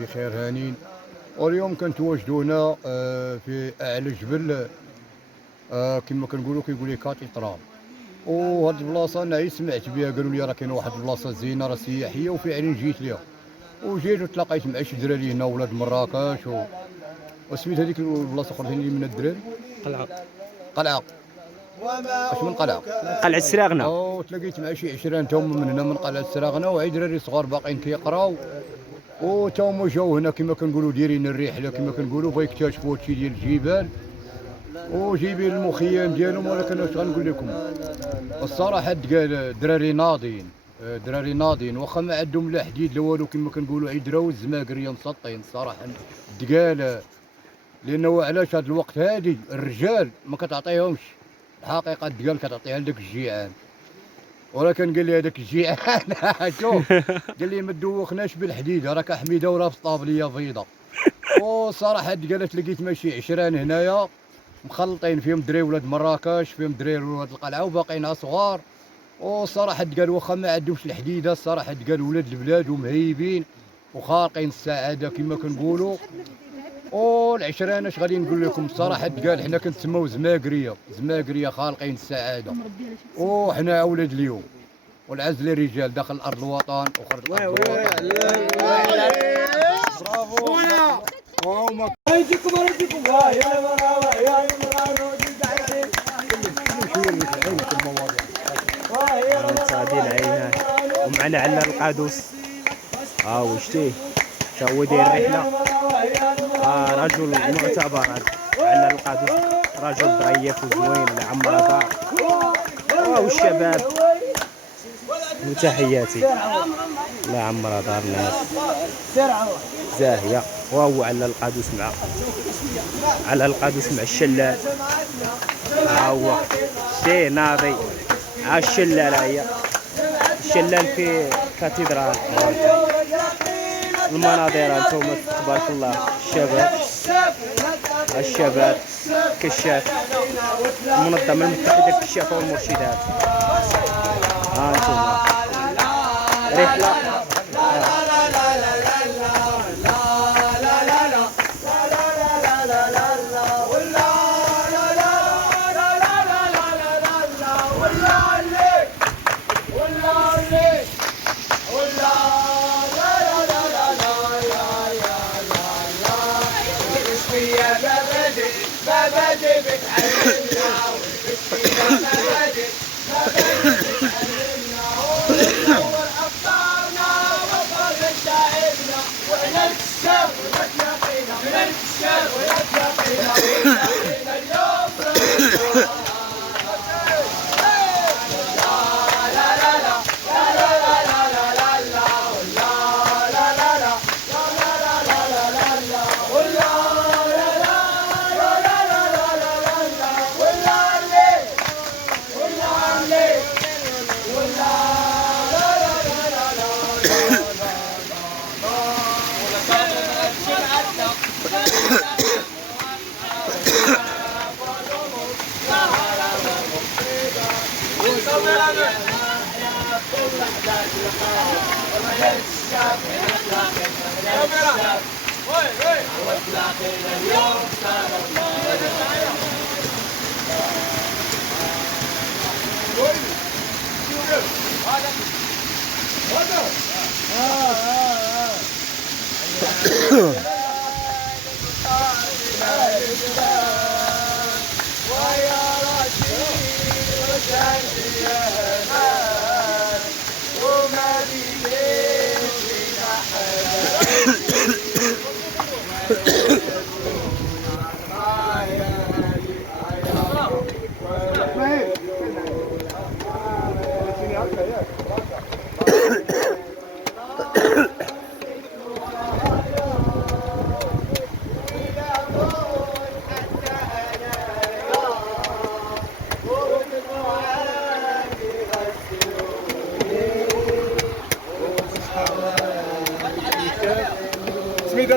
بخير هانين. واليوم كنتواجدوا هنا في اعلى جبل، كما كنقولوا كيقول لي كاتيدرال. وهاد البلاصه انا سمعت بها، قالوا لي راه كاينه واحد البلاصه زينه راه سياحيه وفعلا جيت ليها. وجيت وتلاقيت مع شي دراري هنا ولاد مراكش وسميت هذيك البلاصه اخرى اللي من الدراري قلعة قلعه. اش من قلعه؟ قلعة السراغنة. تلاقيت مع شي 20 تاهم من هنا من قلعه السراغنه، وعيد دراري صغار باقيين كيقراو، وتاهم جاو هنا كما كنقولوا دايرين الرحله، كما كنقولوا بغا يكتشفوا هادشي ديال الجبال وجايبين المخيم ديالهم. ولكن اش غنقول لكم، الصراحه تقال دراري ناضين، دراري ناضين، واخا ما عندهم لا حديد لا والو، كما كنقولوا عيدراو الزماكريه مسطين الصراحه تقال. لانه علاش هذا الوقت هادي الرجال ما كتعطيهمش الحقيقه، تقال كتعطيها لذاك الجيعان. ولكن قال لي هذاك الجيعان شوف، قال لي ما دوخناش بالحديد، راك حميده وراه في الطابليه بيضاء. وصراحه قالت لقيت ماشي 20 هنايا مخلطين، فيهم دراري ولاد مراكش، فيهم دراري ولاد القلعه وباقيين صغار. وصراحه قال واخا ما عندهمش الحديده، الصراحه قال ولاد البلاد ومهيبين وخارقين السعاده كما كنقولوا. والعشرين اش غادي نقول لكم، الصراحه قال حنا كنتسموا زماكريه، زماكريه خالقين السعاده، وحنا اولاد اليوم والعز للرجال داخل ارض الوطن وخارج ارض الوطن. برافو. وهما يجيكم يجيكم يا مرا يا مرا صادي العينات. ومعنا على القادوس، وشتيه تا هو داير رحله. رجل معتبر على القادوس، رجل ظريف وزوين لعمر دار. والشباب وتحياتي لعمر دار الناس زاهيه. وهو على القادوس مع الشلال. هو شتيه ناضي الشلال. هي الشلال في كاتيدرال. المناظر انتم تبارك الله، الشباب كشاف، المنظمه المتحده للكشافه والمرشدات. انتم رحله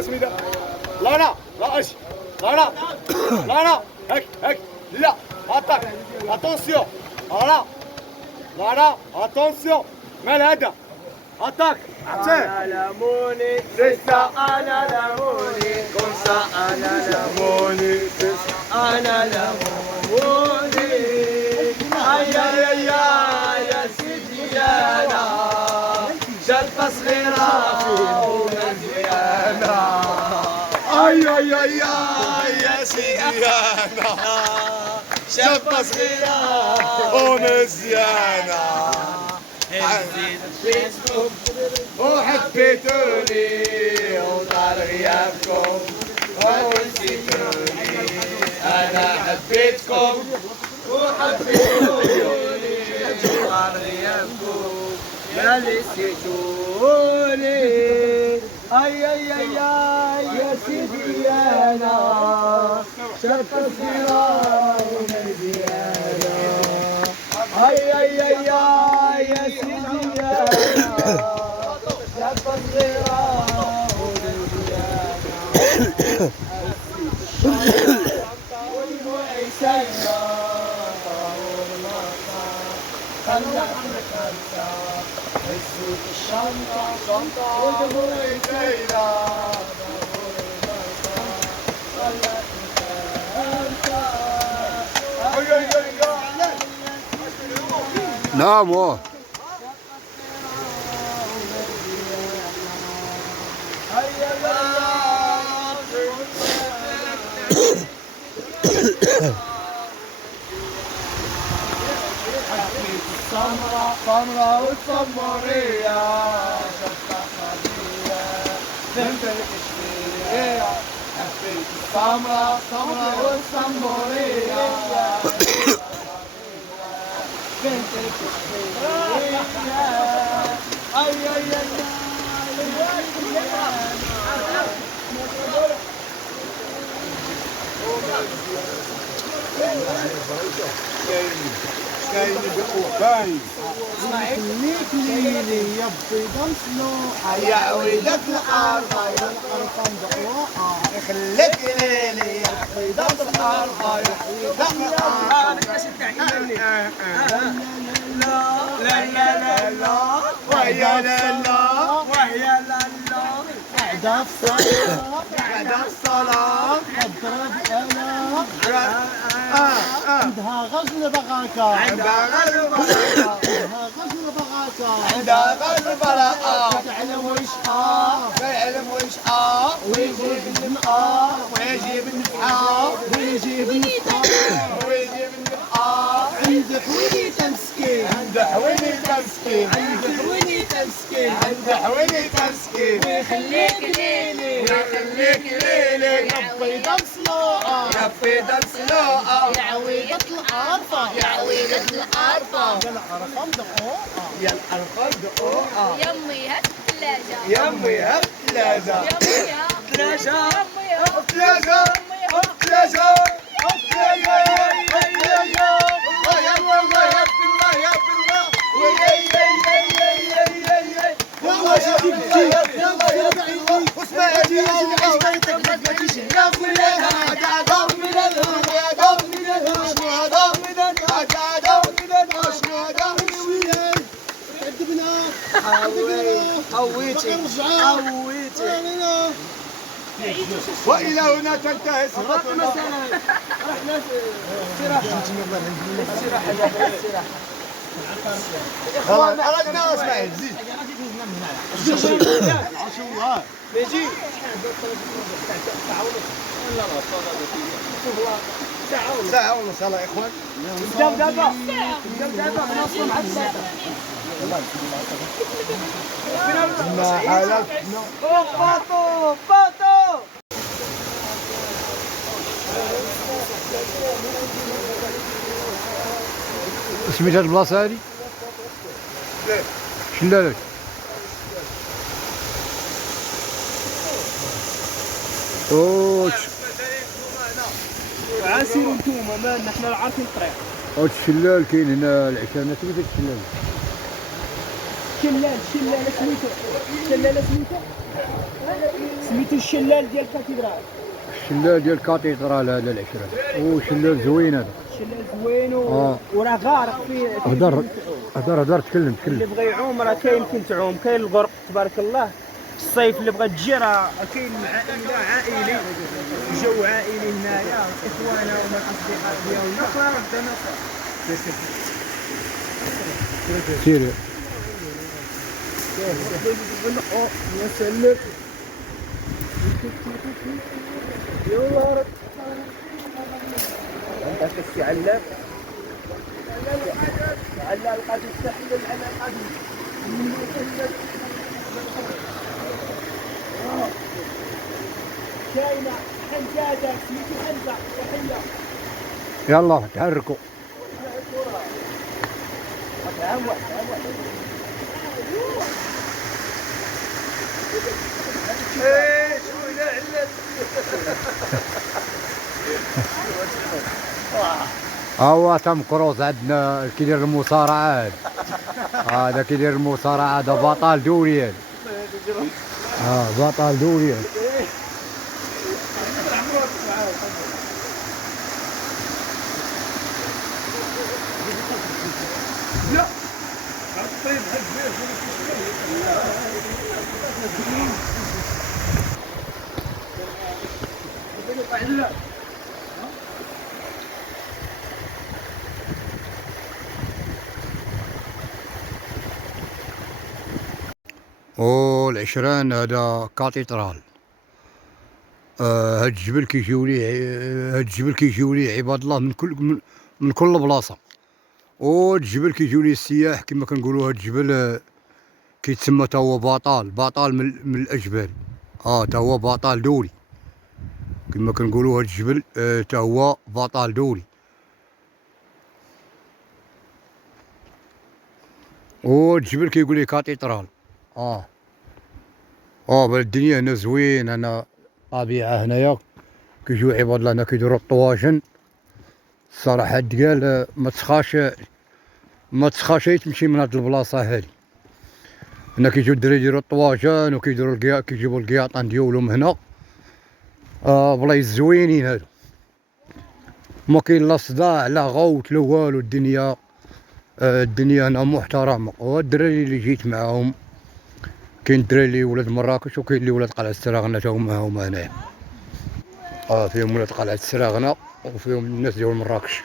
سميده لا لا لا اش لا لا لا لا هك لا اتاك اتونسيون لا لا لا اتونسيون مال هذا اتاك انا لموني لسه انا لموني كنسا انا لموني انا لموني يا سيدي انا شطه صغيره في مزيانه يا سيدي انا شابة صغيرة ومزيانة نزيد الفيسبوك وحبيتوني وطال غيابكم ونسيتوني انا حبيتكم وحبيتوني وطال غيابكم يا نسيتوني يا سيدي انا شابة صغيرة ومزيانة يا سيدي انا شابة صغيرة ومزيانة ودموعي سايلة نسيت الشنطة ودموعي سايلة نعم واه سمرة والسمرية شفت خلية فهمت الاشترية حبيت السمرة والسمرية فهمت الاشترية كاين بقوفاي خليك ليلي يا بيضة مسلوحة يا عويلة الأرض يا الأرقام دقوقة خليك ليلي يا حبيبة الأرض يا حبيبة الأرض لا ويا لا وهي لا أهداف صلاة بعد الصلاة أضرب أنا عندها غزل بغاكا عندها غلبة عندها غزل بغاكا عندها غلبة تعلم وش فعلم وش ويجيب النقاء ويجيب النفحة ويجيب النقاء ويجيب النفحة عند حويني مسكين عند حويني تمسكين عند حويني مسكين عند حويني تمسكين ويخليك ليلي ويخليك ليلي يا بيضة مسلوقة يا بيضة مسلوقة يا عويدة الأرض يا عويلة الأرض يا الأرقام دقوقة يا الأرقام دقوقة يمي هات الثلاجة يمي هات الثلاجة يمي هات ثلاجة الثلاجة الثلاجة حويتي وإلى هنا تنتهي رحنا خلاص أردنا اسماعيل زيد نجي ساعة ونص يلا يا إخوان قدام دابا خلاص مع الساعة ما حالك فاطو سميت هاد البلاصة هادي؟ شلالك اوش عاسيروا نتوما مالنا حنا عارفين الطريق اوش الشلال كاين هنا العشانة كيف داك الشلال؟ شلال سميتو الشلال ديال الكاتدرال الشلال ديال الكاتيدرال هذا العشرة، او شلال زوين هذا. الشلة زوين آه. وراه غارق فيه. هدر تكلم اللي بغى يعوم راه كاين يمكن تعوم، كاين الغرق تبارك الله. الصيف اللي بغى تجي راه كاين عائله عائلي، جو عائلي هنايا، اخوانا وما الاصدقاء ديالنا. سيري. يا سلم يلا عندك السي علام علام القادم الساحل علام القادم كاينه حنجاده سميتو حنجه تحيه. يلا تحركوا. هو تم كروز عندنا كيدير المصارعات. هذا كيدير المصارعة، هذا بطل دولي. بطل دولي. والعشران هذا كاتيدرال. هاد الجبل كيجيو ليه عباد الله من كل بلاصه. وهاد الجبل كيجيو ليه السياح كما كنقولوا. هاد الجبل كيتسمى تا هو بطل من الاجبال. تا هو بطل دولي كما كنقولوا. هاد الجبل تا هو بطل دولي. وهاد الجبل كيقول ليه كاتيدرال. الدنيا هنا زوين. انا طبيعه هنايا كيجيو عباد الله هنا كيديروا الطواجن. الصراحه تقال ما تسخاش تمشي من هاد البلاصه هادي. هنا كيجيو الدراري يديروا الطواجن وكيديروا كيجيبوا القياطان ديالهم هنا. بلايص زوينين هادو، ما كاين لا صداع لا غوت لا والو. الدنيا هنا محترمه. والدراري اللي جيت معاهم كاين الدراري اللي ولاد مراكش وكاين اللي ولاد قلعة السراغنة تا هما هنايا. فيهم ولاد قلعة السراغنة وفيهم الناس ديال مراكش.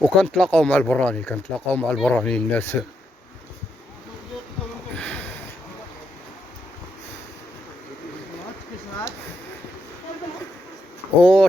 وكنتلاقاو مع البراني الناس.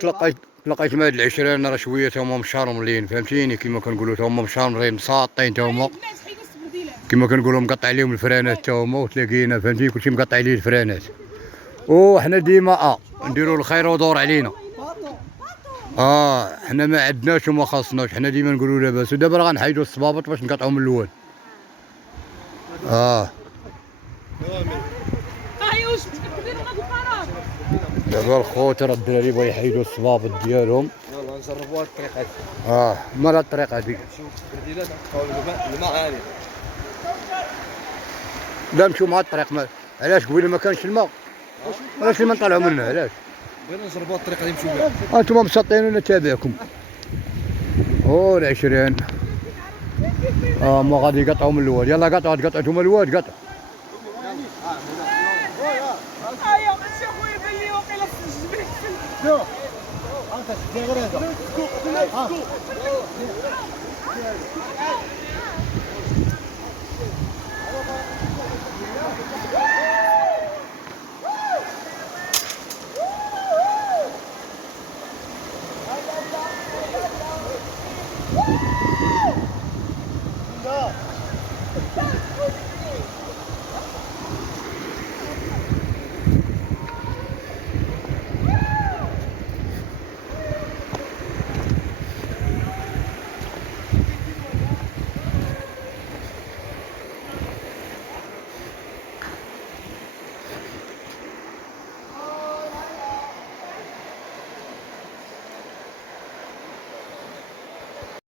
تلاقيت مع هاد العشرين راه شويه تا هما مشارملين، فهمتيني كيما كنقولوا. تا هما مشارملين مساطين تا هما كما كنقولوا. مقطع عليهم الفرانات تا هما وتلاقينا فهمتي كلشي مقطع عليه الفرانات. وحنا ديما نديروا الخير ودور علينا. حنا ما عندناش وما خاصناش. حنا ديما نقولوا لاباس. ودابا راه غنحيدوا الصبابط باش نقطعوا من الاول. دابا الخوت راه الدراري بغا يحيدوا الصبابط ديالهم. يلا نجربوا هاد الطريقه هادي. مال هاد الطريقه هادي. نشوف البرديلات نحطوا الماء عالي. لا نمشيو مع الطريق. علاش قبيله ما كانش الماء؟ علاش ما نطلعوا منه؟ علاش؟ بغينا نجربوا الطريقه اللي نمشيو بها. انتم مسطين وانا تابعكم. العشرين ما غادي يقطعوا من الواد. يلا قطعوا نتوما الواد قطع.